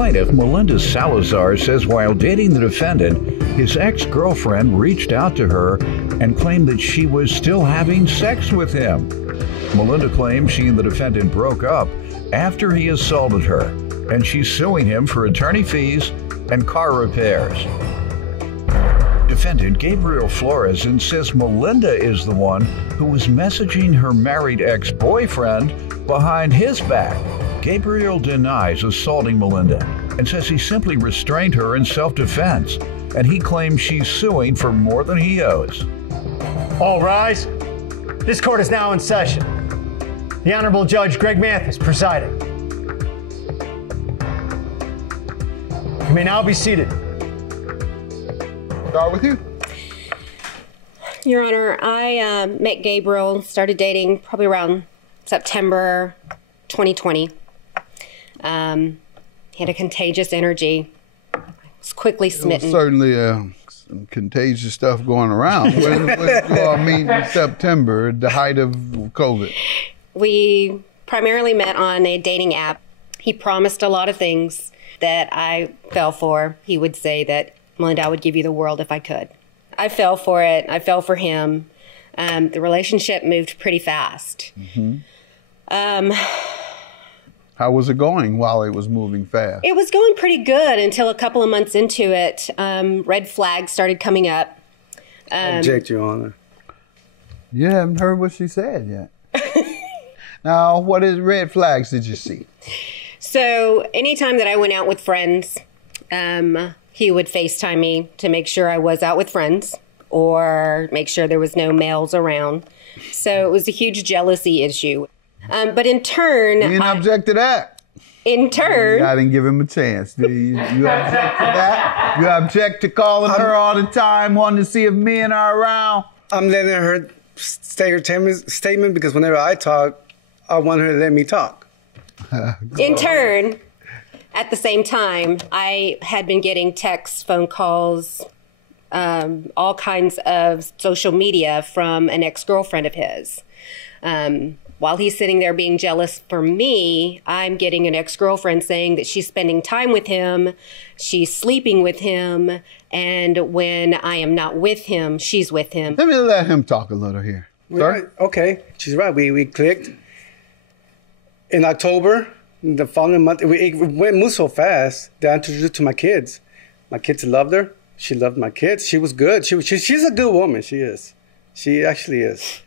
plaintiff, Melinda Salazar, says while dating the defendant, his ex-girlfriend reached out to her and claimed that she was still having sex with him. Melinda claims she and the defendant broke up after he assaulted her, and she's suing him for attorney fees and car repairs. Defendant Gabriel Flores says Melinda is the one who was messaging her married ex-boyfriend behind his back. Gabriel denies assaulting Melinda and says he simply restrained her in self-defense, and he claims she's suing for more than he owes. All rise. This court is now in session. The Honorable Judge Greg Mathis presiding. You may now be seated. Start with you. Your Honor, I met Gabriel, started dating probably around September 2020. He had a contagious energy. Was quickly smitten. Certainly some contagious stuff going around. When did you all meet in September, at the height of COVID? We primarily met on a dating app. He promised a lot of things that I fell for. He would say that, Melinda, I would give you the world if I could. I fell for it. I fell for him. The relationship moved pretty fast. Mm-hmm. How was it going while it was moving fast? It was going pretty good until a couple of months into it. Red flags started coming up. Object, Your Honor. You haven't heard what she said yet. Now, what red flags did you see? So anytime that I went out with friends, he would FaceTime me to make sure I was out with friends or make sure there was no males around. So it was a huge jealousy issue. But in turn... You didn't object to that? In turn... I didn't give him a chance. You object to that? You object to calling her all the time, wanting to see if men are around? I'm letting her say her statement because whenever I talk, I want her to let me talk. In turn, at the same time, I had been getting texts, phone calls, all kinds of social media from an ex-girlfriend of his. While he's sitting there being jealous for me, I'm getting an ex-girlfriend saying that she's spending time with him, she's sleeping with him, and when I am not with him, she's with him. Let me let him talk a little here. Right. Okay, she's right. We clicked. In October, the following month, it moved so fast that I introduced her to my kids. My kids loved her. She loved my kids. She was good. She's a good woman. She is. She actually is.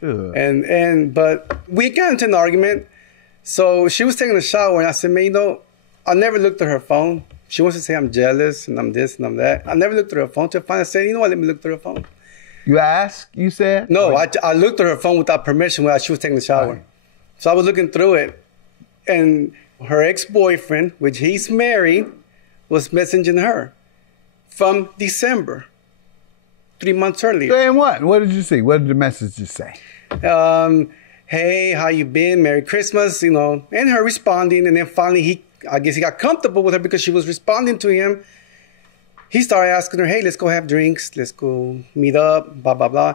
But we got into an argument. So she was taking a shower, and I said, man, I never looked at her phone. She wants to say I'm jealous and I'm this and I'm that. I never looked at her phone till finally I said, you know what, let me look at her phone. You asked, you said? No, I looked at her phone without permission while she was taking the shower. Right. So I was looking through it, and her ex-boyfriend, which he's married, was messaging her from December, 3 months earlier. Saying what? What did you see? What did the messages say? Hey, how you been? Merry Christmas, and her responding. And then finally, I guess he got comfortable with her because she was responding to him. He started asking her, hey, let's go have drinks. Let's go meet up, blah, blah, blah.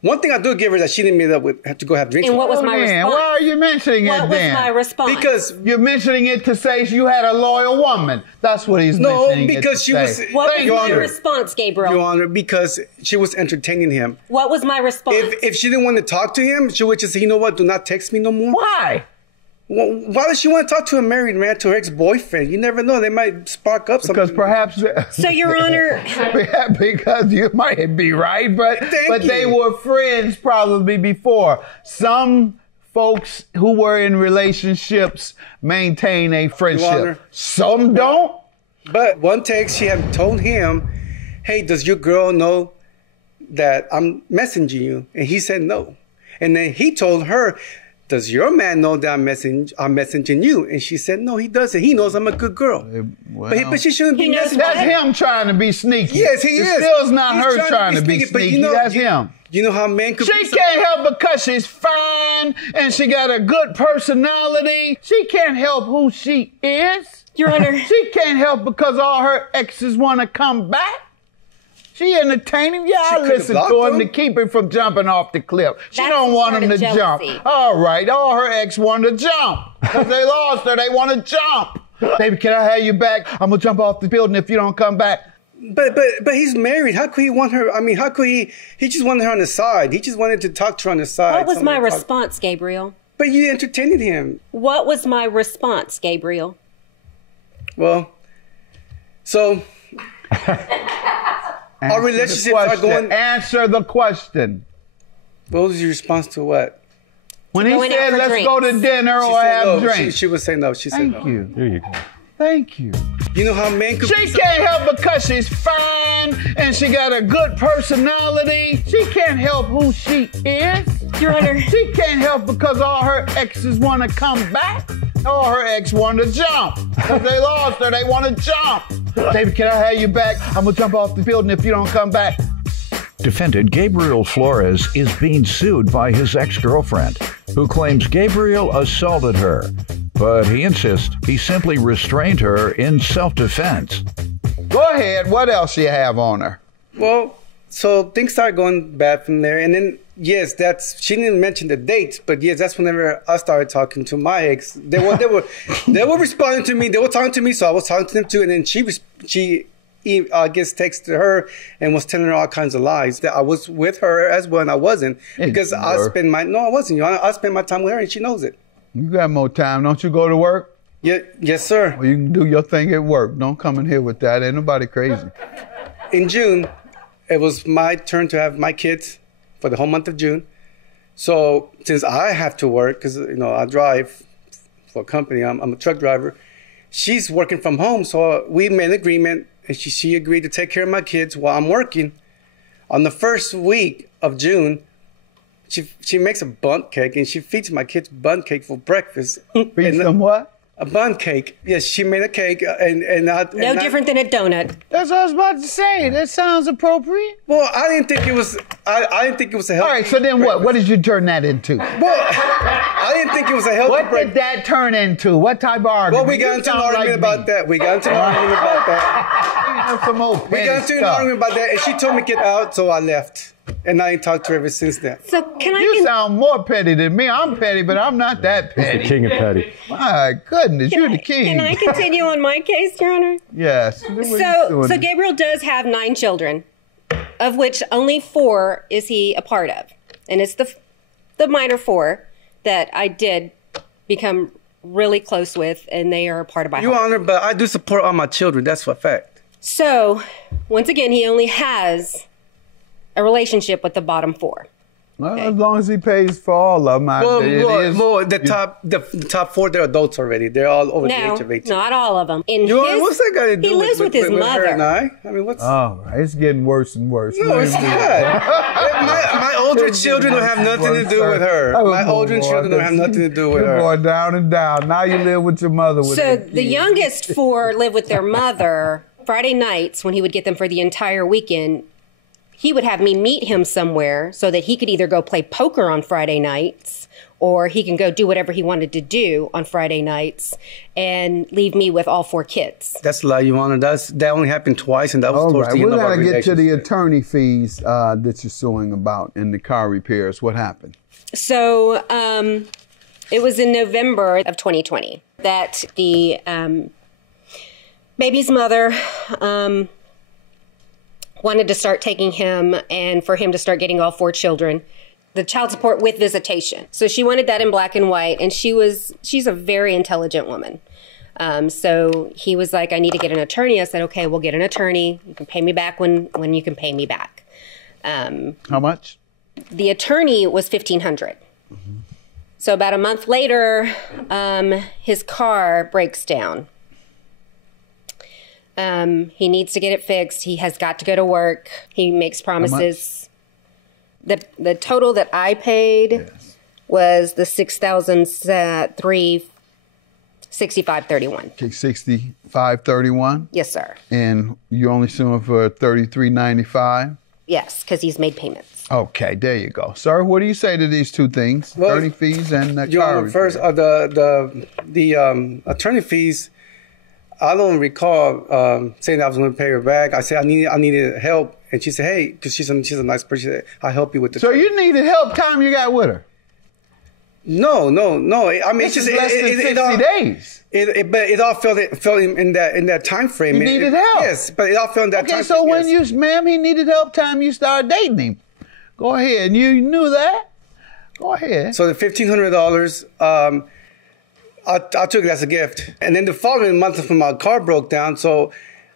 One thing I do give her is that she didn't meet up with, have to go have drinks. And what was my response? Why are you mentioning it then? What was my response? Because you're mentioning it to say you had a loyal woman. That's what he's mentioning. No, because she was. What was my response, Gabriel? Your Honor, because she was entertaining him. What was my response? If she didn't want to talk to him, she would just say, you know what, do not text me no more. Why? Well, why does she want to talk to a married man, to her ex-boyfriend? You never know. They might spark up something. Because perhaps... So, Your Honor... because you might be right, but they were friends probably before. Some folks who were in relationships maintain a friendship. Some don't. But one text, she had told him, hey, does your girl know that I'm messaging you? And he said no. And then he told her, does your man know that I'm messaging you? And she said, no, he doesn't. He knows I'm a good girl. Well, but she shouldn't be messaging. That's him trying to be sneaky. Yes, he is. It still's not her trying to be sneaky. That's him. You know how men could be. She can't help because she's fine and she got a good personality. She can't help who she is. Your Honor. She can't help because all her exes want to come back. She entertaining. Yeah, I listen to him to keep him from jumping off the cliff. She don't want him to jump. All right, all her ex wanted to jump because they lost her. They want to jump. Baby, can I have you back? I'm gonna jump off the building if you don't come back. But he's married. How could he want her? I mean, how could he just wanted her on the side. He just wanted to talk to her on the side. What was my response, Gabriel? But you entertained him. What was my response, Gabriel? Well, so our relationships are going... Answer the question. What was your response to what? When he said, let's go to dinner or have drinks. She would say no. She said no. Thank you. There you go. Thank you. You know how men could... She can't help because she's fine and she got a good personality. She can't help who she is. Your Honor. She can't help because all her exes want to come back. All her ex want to jump. Because they lost her, they want to jump. Baby, can I have you back? I'm going to jump off the building if you don't come back. Defendant Gabriel Flores is being sued by his ex-girlfriend, who claims Gabriel assaulted her. But he insists he simply restrained her in self-defense. Go ahead. What else you have on her? Well, so things started going bad from there. And then, yes, she didn't mention the dates, but yes, that's whenever I started talking to my ex. They were responding to me. They were talking to me, so I was talking to them too. And then she I guess texted her and was telling her all kinds of lies that I was with her as well, and I wasn't. Because I spent my... No, I wasn't, Your Honor. I spent my time with her, and she knows it. You got more time. Don't you go to work? Yeah, yes, sir. Well, you can do your thing at work. Don't come in here with that. Ain't nobody crazy. In June, it was my turn to have my kids for the whole month of June. So since I have to work, because, I drive for a company, I'm a truck driver, she's working from home. So we made an agreement, and she agreed to take care of my kids while I'm working. On the first week of June, she makes a bundt cake, and she feeds my kids bundt cake for breakfast. Feeds them what? A bundt cake. Yes, she made a cake, No different than a donut. That's what I was about to say. That sounds appropriate. Well, I didn't think it was. I didn't think it was a healthy. All right. So then, breakfast. what did you turn that into? Well, I didn't think it was a healthy. What did that turn into? What type of argument? Well, we got into an argument about that. We got into an argument about that. Some old We got into an argument about that, and she told me to get out, so I left. And I ain't talked to her ever since then. So can I... You sound more petty than me. I'm petty, but I'm not that petty. He's the king of petty. My goodness, you're the king. Can I continue on my case, Your Honor? Yes. So Gabriel does have 9 children, of which only 4 is he a part of. And it's the minor 4 that I did become really close with, and they are a part of my home. Your Honor, but I do support all my children. That's for a fact. So, once again, he only has a relationship with the bottom 4. Well, as long as he pays for all of them. The top 4, they're adults already. They're all over the age of 18. Not all of them. What's that got to do he lives with his mother. Her and I mean, what's... Oh, it's getting worse and worse. No, it's not. my older children don't have nothing to do with her. My older children don't have nothing to do with her. You're going down and down. Now you live with your mother. So the youngest 4 live with their mother. Friday nights, when he would get them for the entire weekend, he would have me meet him somewhere so that he could either go play poker on Friday nights or he can go do whatever he wanted to do on Friday nights and leave me with all 4 kids. That's a lie, Your Honor. That only happened twice, and that was towards the end of our relationship. We got to get to the attorney fees that you're suing about in the car repairs. What happened? So it was in November of 2020 that the baby's mother wanted to start taking him and for him to start getting all 4 children, the child support with visitation. So she wanted that in black and white, and she's a very intelligent woman. So he was like, I need to get an attorney. I said, okay, we'll get an attorney. You can pay me back when you can pay me back. How much? The attorney was $1,500. Mm-hmm. So about a month later, his car breaks down. He needs to get it fixed. He has got to go to work. He makes promises. The total that I paid was the $6,365.31. Okay, $65.31. Yes, sir. And you only suing for $33.95. Yes, because he's made payments. Okay, there you go, sir. What do you say to these 2 things? Well, attorney fees and the Your car Honor, first, the attorney fees. I don't recall saying that I was going to pay her back. I said I needed help, and she said, "Hey," because she's a nice person. She said, "I'll help you with the." So you needed help time you got with her. No. I mean, This it's just is less than 60 days. But it all fell in that time frame. He needed help. Yes, but it all fell in that time Okay, so frame. when yes. ma'am, he needed help time you started dating him. Go ahead. And you knew that? Go ahead. So the $1,500, I took it as a gift. And then the following month, when my car broke down, so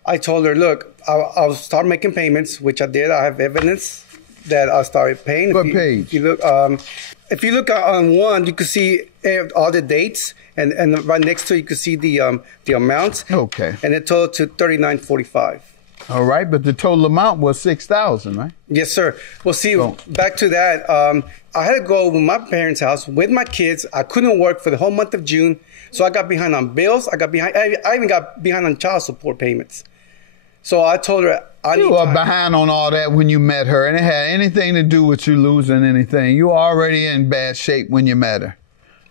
I told her, look, I'll start making payments, which I did. I have evidence that I started paying. What page? If you look on one, you can see all the dates, and right next to it, you can see the amounts. Okay. And it totaled to $3,945. All right, but the total amount was $6,000, right? Yes, sir. Well, see, back to that. I had to go over my parents' house with my kids. I couldn't work for the whole month of June, so I got behind on bills. I even got behind on child support payments. So I told her You were behind on all that when you met her, and it had anything to do with you losing anything. You were already in bad shape when you met her.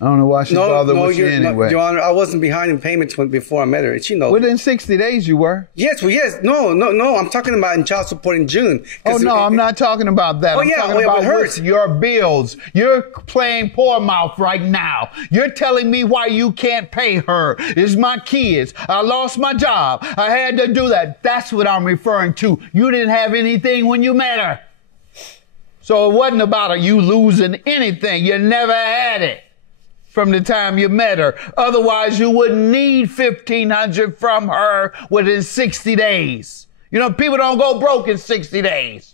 I don't know why she bothered with you anyway. Your Honor, I wasn't behind in payments before I met her. She knows. Within 60 days you were? Yes, well, yes. No. I'm talking about in child support in June. Oh, no, I'm not talking about that. I'm talking about hers. Your bills. You're playing poor mouth right now. You're telling me why you can't pay her. It's my kids. I lost my job. I had to do that. That's what I'm referring to. You didn't have anything when you met her. So it wasn't about you losing anything. You never had it from the time you met her. Otherwise, you wouldn't need $1,500 from her within 60 days. You know, people don't go broke in 60 days.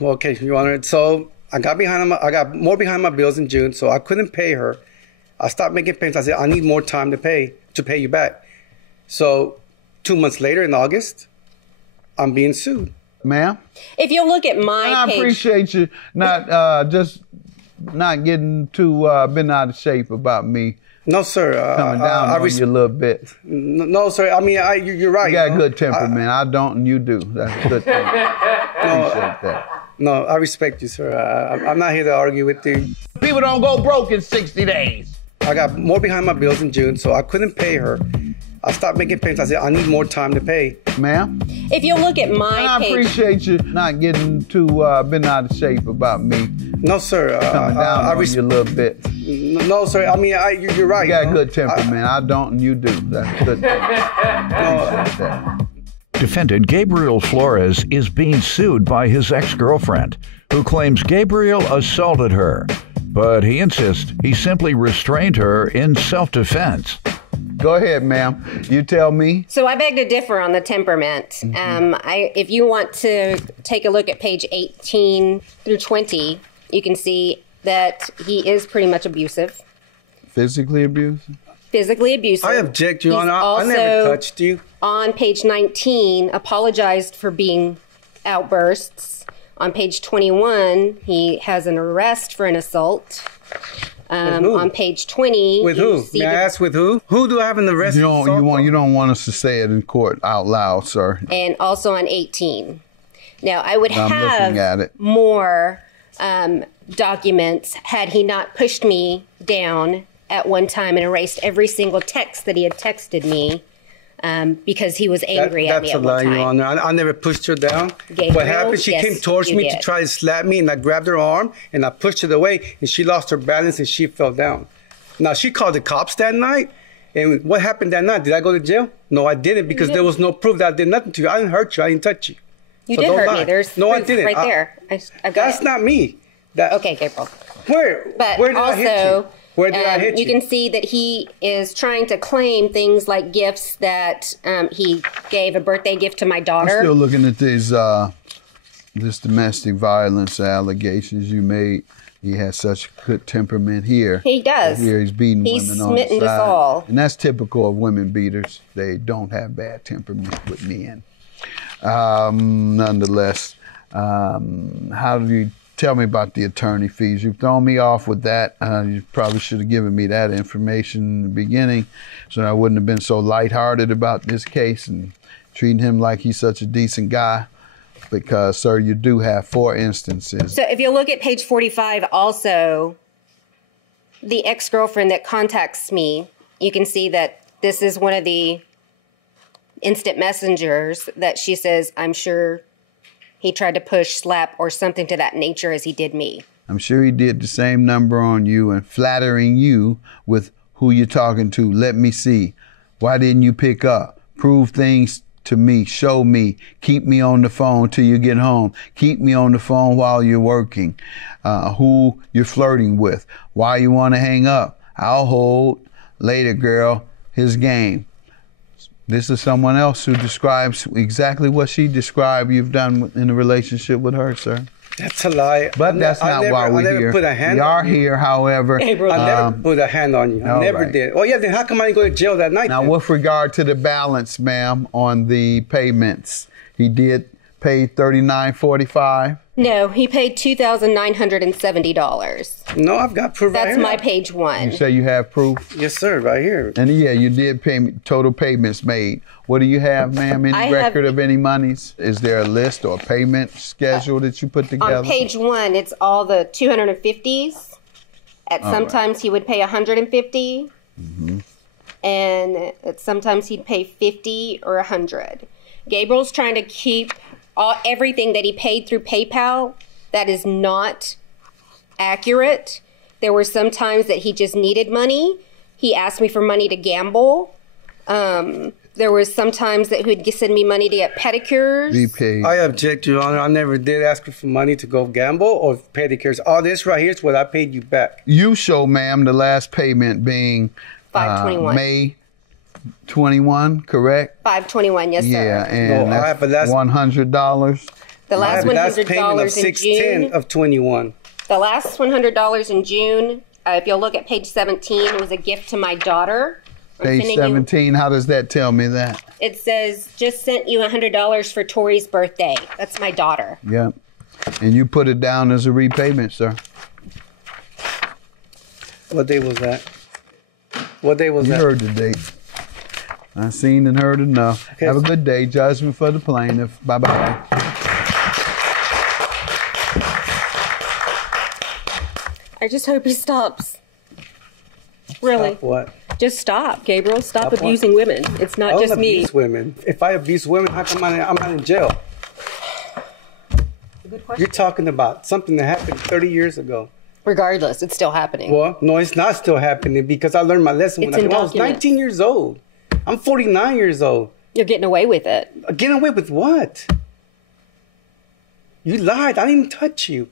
Well, okay, Your Honor. So I got more behind my bills in June, so I couldn't pay her. I stopped making payments. I said, I need more time to pay you back. So 2 months later, in August, I'm being sued. Ma'am? If you'll look at my page. I appreciate you not getting too been out of shape about me. No, sir. Coming down on you a little bit. No, sir. I mean, you're right. You got a good temperament. I don't, and you do. That's a good thing. Appreciate that. No, I respect you, sir. I'm not here to argue with you. People don't go broke in 60 days. I got more behind my bills in June, so I couldn't pay her. I stopped making payments. I said, I need more time to pay. Ma'am? If you'll look at my page. I appreciate you not getting too been out of shape about me. No, sir. Coming down on you a little bit. No, sir. I mean, you're right. You got a good temperament. I don't, and you do. That's a good thing. Appreciate that. Defendant Gabriel Flores is being sued by his ex-girlfriend, who claims Gabriel assaulted her, but he insists he simply restrained her in self-defense. Go ahead, ma'am. You tell me. So I beg to differ on the temperament. Mm-hmm. If you want to take a look at page 18 through 20, you can see that he is pretty much abusive. Physically abusive? Physically abusive. I object, Your Honor. I never touched you. On page 19, apologized for being outbursts. On page 21, he has an arrest for an assault. On page 20, with who? May I ask with who? Who do I have an arrest? You don't want us to say it in court out loud, sir. And also on 18. Now, I would have more documents had he not pushed me down at one time and erased every single text that he had texted me because he was angry at me at one time. That's a lie, Your Honor. I never pushed her down. Gabriel, what happened, she came towards me to try to slap me, and I grabbed her arm, and I pushed it away, and she lost her balance, and she fell down. Now, she called the cops that night, and what happened that night? Did I go to jail? No, I didn't, because there was no proof that I did nothing to you. I didn't hurt you. I didn't touch you. You did hurt me. There's proof I didn't. right there. That's not me. Okay, Gabriel. Where did I hit you? Where did I hit you? You can see that he is trying to claim things like gifts that he gave a birthday gift to my daughter. I'm still looking at these this domestic violence allegations you made. He has such good temperament here. He does. Here he's beating women on the side. He's smitten us all. And that's typical of women beaters. They don't have bad temperament with men. Nonetheless, how do you tell me about the attorney fees? You've thrown me off with that. You probably should have given me that information in the beginning so I wouldn't have been so lighthearted about this case and treating him like he's such a decent guy. Because, sir, you do have 4 instances. So if you look at page 45 also, the ex-girlfriend that contacts me, you can see that this is one of the instant messengers that she says, I'm sure he tried to push, slap, or something to that nature as he did me. I'm sure he did the same number on you and flattering you with who you're talking to. Let me see. Why didn't you pick up? Prove things to me. Show me. Keep me on the phone till you get home. Keep me on the phone while you're working. Who you're flirting with. Why you want to hang up. I'll hold. Later, girl. His game. This is someone else who describes exactly what she described you've done in a relationship with her, sir. That's a lie. But that's not why we're here. We are here, however. I never put a hand on you. I never did. Oh, yeah, then how come I didn't go to jail that night? Now, with regard to the balance, ma'am, on the payments, he did pay $39.45. No, he paid $2,970. No, I've got proof right here. That's my page 1. You say you have proof? Yes, sir, right here. And yeah, you did pay me, total payments made. What do you have, ma'am? Any record of any monies? Is there a list or payment schedule that you put together? On page 1, it's all the 250s. Sometimes he would pay 150. Mm-hmm. And sometimes he'd pay 50 or 100. Gabriel's trying to keep everything that he paid through PayPal. That is not accurate. There were some times that he just needed money. He asked me for money to gamble. There was some times that he'd send me money to get pedicures. I object, Your Honor. I never did ask her for money to go gamble or pedicures. All this right here is what I paid you back. You show, ma'am, the last payment being May 21, correct? 5/21, yes, sir. Yeah, and that's $100. The last $100 of 6/10 of 21. The last $100 in June. If you'll look at page 17, it was a gift to my daughter. Page 17. How does that tell me that? It says, just sent you $100 for Tori's birthday. That's my daughter. Yeah, and you put it down as a repayment, sir. What day was that? What day was that? You heard the date. I seen and heard enough. Okay. Have a good day. Judgment for the plaintiff. Bye-bye. I just hope he stops. Really? Stop what? Just stop, Gabriel. Stop abusing women. It's not just me. Abuse women. If I abuse women, how come I'm not in jail? Good question. You're talking about something that happened 30 years ago. Regardless, it's still happening. Well, no, it's not still happening because I learned my lesson when I was 19 years old. I'm 49 years old. You're getting away with it. Getting away with what? You lied. I didn't even touch you.